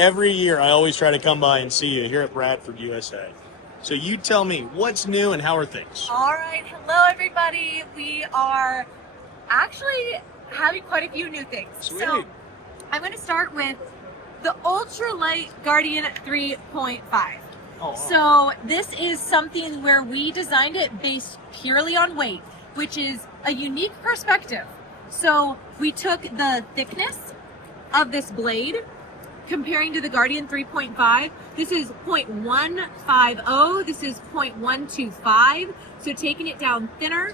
every year I always try to come by and see you here at Bradford USA. So you tell me, what's new and how are things? All right, hello everybody. We are actually having quite a few new things. Sweet. So I'm going to start with the ultralight Guardian 3.5. Oh, wow. So this is something where we designed it based purely on weight, which is a unique perspective. So we took the thickness of this blade, comparing to the Guardian 3.5. This is 0.150, this is 0.125. So taking it down thinner.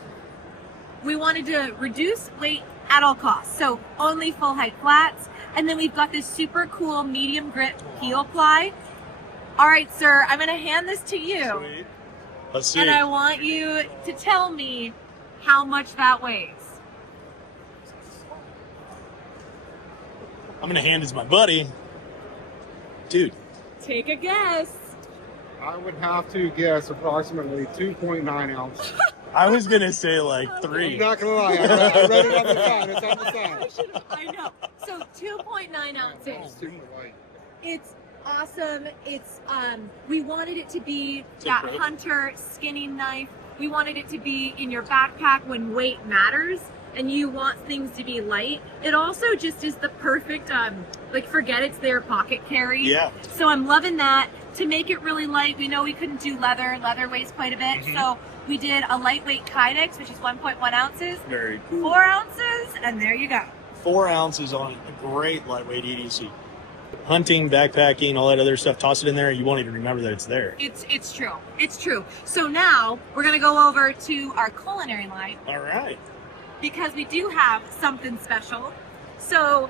We wanted to reduce weight at all costs. So only full height flats. And then we've got this super cool medium grit peel ply. All right, sir, I'm gonna hand this to you. Sweet. Let's see. And I want you to tell me how much that weighs. I'm gonna hand it to my buddy. Dude. Take a guess. I would have to guess approximately 2.9 ounces. I was gonna say like I'm 3. not gonna lie, I read it on the side. It's on the side. I know. So 2.9 ounces. It's super light. It's awesome. It's we wanted it to be that great. hunter skinning knife. We wanted it to be in your backpack when weight matters and you want things to be light. It also just is the perfect like forget it's there pocket carry. Yeah. So I'm loving that. To make it really light, we know we couldn't do leather. Leather weighs quite a bit. So we did a lightweight Kydex, which is 1.1 ounces, Very cool. 4 ounces, and there you go. 4 ounces on a great lightweight EDC. Hunting, backpacking, all that other stuff, toss it in there, you won't even remember that it's there. It's true. It's true. So now we're gonna go over to our culinary line All right. because we do have something special. So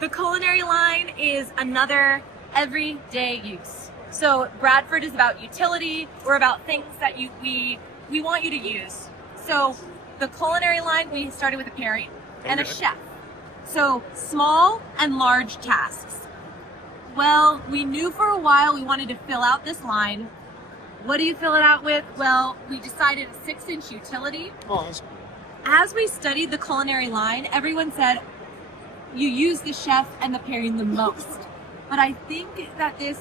the culinary line is another everyday use. So Bradford is about utility. We're about things that we want you to use. So the culinary line, we started with a pairing and a Okay. chef. So small and large tasks. Well, we knew for a while we wanted to fill out this line. What do you fill it out with? Well, we decided a 6-inch utility. Oh, that's cool. As we studied the culinary line, everyone said you use the chef and the pairing the most. But I think that this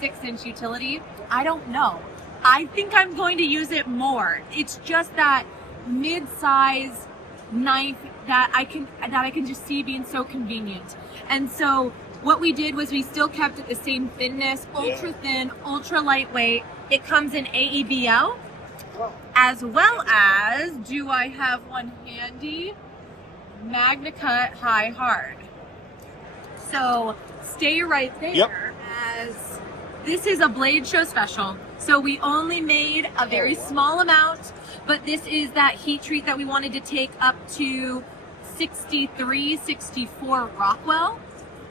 6-inch utility, I don't know. I think I'm going to use it more. It's just that mid-size knife that I can just see being so convenient. And so what we did was we still kept it the same thinness, ultra thin, ultra lightweight. It comes in AEBO, as well as, do I have one handy? Magna Cut High Hard. So stay right there. Yep. As this is a Blade Show special. So we only made a very small amount, but this is that heat treat that we wanted to take up to 63, 64 Rockwell.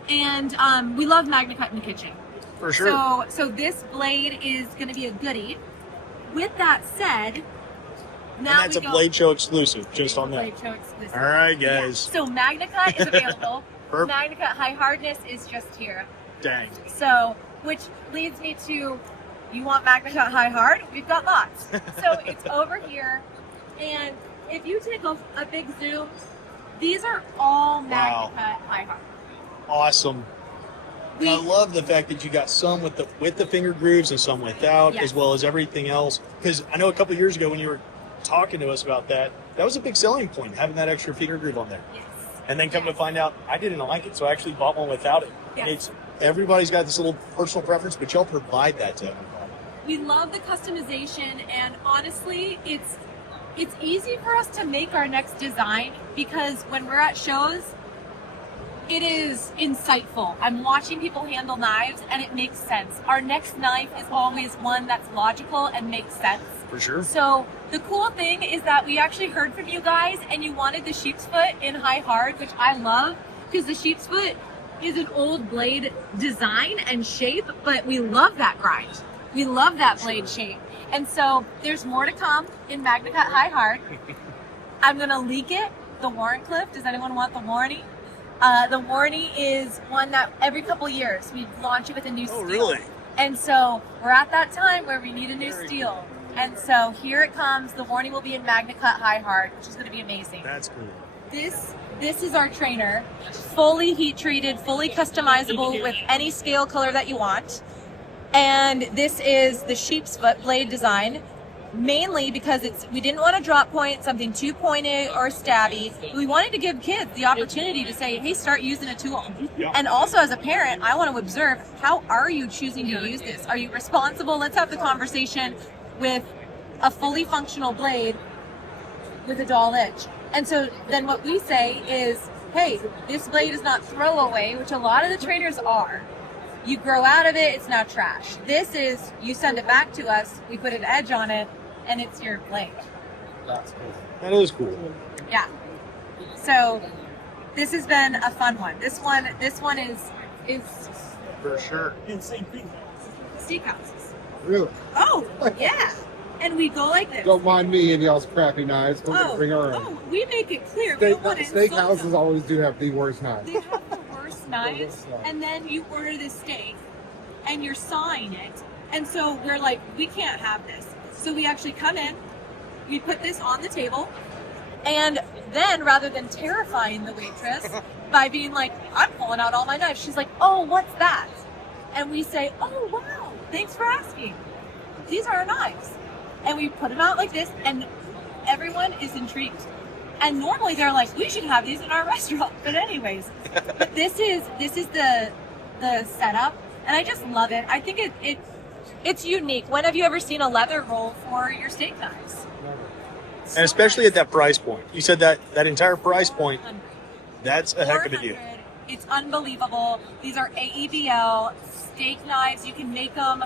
And we love Magna Cut in the kitchen. For sure. So this blade is going to be a goodie. With that said, now and that's we a go, Blade Show exclusive, just on that. Blade Show exclusive. All right, Yeah. guys. So Magna Cut is available. Perfect. Magna Cut High Hardness is just here. Dang. So, which leads me to, you want Magna Cut High Hard? We've got lots. So it's over here. And if you take a big zoom, these are all Magna Wow. Cut High Hard. Awesome. And I love the fact that you got some with the finger grooves and some without, Yes. as well as everything else. Because I know a couple years ago when you were talking to us about that, that was a big selling point, having that extra finger groove on there. Yes. And then come to find out, I didn't like it, so I actually bought one without it. Yes. It's everybody's got this little personal preference, but y'all provide that to everybody. We love the customization, and honestly, it's easy for us to make our next design because when we're at shows, it is insightful. I'm watching people handle knives and it makes sense. Our next knife is always one that's logical and makes sense. For sure. So the cool thing is that we actually heard from you guys and you wanted the sheep's foot in high hard, which I love because the sheep's foot is an old blade design and shape, but we love that grind. We love that blade shape. And so there's more to come in Magna Cut High Hard. I'm gonna leak it, the Warrenclyffe. Does anyone want the warranty? The warranty is one that every couple years we launch it with a new steel. Oh, really? And so we're at that time where we need a new steel. And so here it comes. The warranty will be in Magna Cut High Hard, which is going to be amazing. That's cool. This This is our trainer, fully heat treated, fully customizable with any scale color that you want. And this is the sheep's foot blade design, mainly because we didn't want to drop point something too pointed or stabby. We wanted to give kids the opportunity to say, hey, start using a tool. And also as a parent, I want to observe, how are you choosing to use this? Are you responsible? Let's have the conversation with a fully functional blade with a dull edge. And so then what we say is, hey, this blade is not throwaway, which a lot of the trainers are. You grow out of it, it's now trash. This is, you send it back to us, we put an edge on it, and it's your blade. That's cool. That is cool. Yeah. So this has been a fun one. This one is For sure. steakhouses. Really? Oh, yeah. And we go like this. Don't mind me and y'all's crappy knives. We're gonna bring our own. We make it clear. We don't want to insult Steakhouses them. always do have the worst knives. They have the worst knives, knives. and then you order this steak, and you're sawing it, and so we're like, we can't have this. So we actually come in, we put this on the table, and then rather than terrifying the waitress by being like, I'm pulling out all my knives, she's like, oh, what's that? And we say, oh, wow, thanks for asking. These are our knives. And we put them out like this, and everyone is intrigued. And normally they're like, we should have these in our restaurant. But anyways, but this is the setup, and I just love it. I think it's unique. When have you ever seen a leather roll for your steak knives? And especially at that price point. You said that entire price point, that's a heck of a deal. 400. It's unbelievable. These are AEBL steak knives. You can make them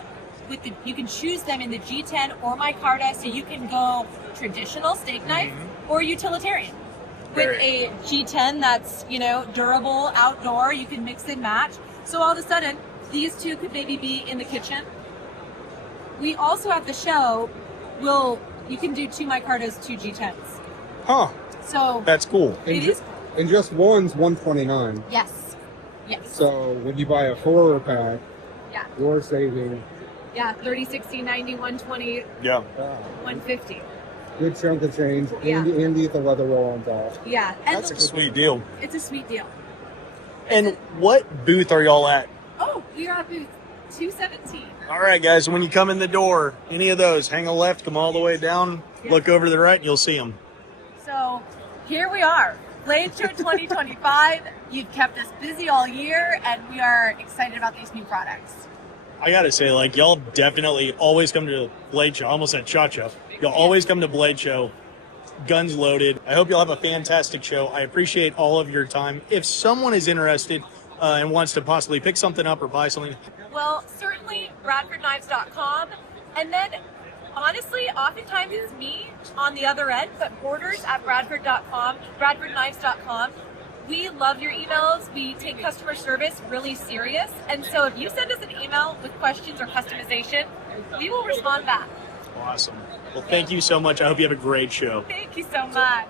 you can choose them in the G10 or micarta, so you can go traditional steak knife or utilitarian. With a G10 that's, durable, outdoor, you can mix and match. So all of a sudden, these two could maybe be in the kitchen. We also at the show you can do 2 micartas, 2 G10s. Huh. So That's cool. And just one's $129. Yes. So when you buy a 4-pack, Yeah. you're saving. Yeah, 30, 60, 90, 120, Yeah. 150. Good chunk of change. Yeah. And you get the leather roll on top. Yeah. And That's a sweet deal. it's a sweet deal. And what booth are y'all at? Oh, we are at booth 217. All right, guys, when you come in the door, any of those, hang a left, come all the way down, look over to the right, and you'll see them. So here we are, Blade Show 2025. You've kept us busy all year, and we are excited about these new products. I gotta say, y'all definitely always come to Blade Show. I almost said Shot Show. Y'all always come to Blade Show, guns loaded. I hope you'll have a fantastic show. I appreciate all of your time. If someone is interested and wants to possibly pick something up or buy something, Well, certainly BradfordKnives.com, and then honestly, oftentimes it's me on the other end, but orders at Bradford.com, BradfordKnives.com. We love your emails. We take customer service really serious. And so if you send us an email with questions or customization, we will respond back. awesome. Well, thank you so much. I hope you have a great show. Thank you so much.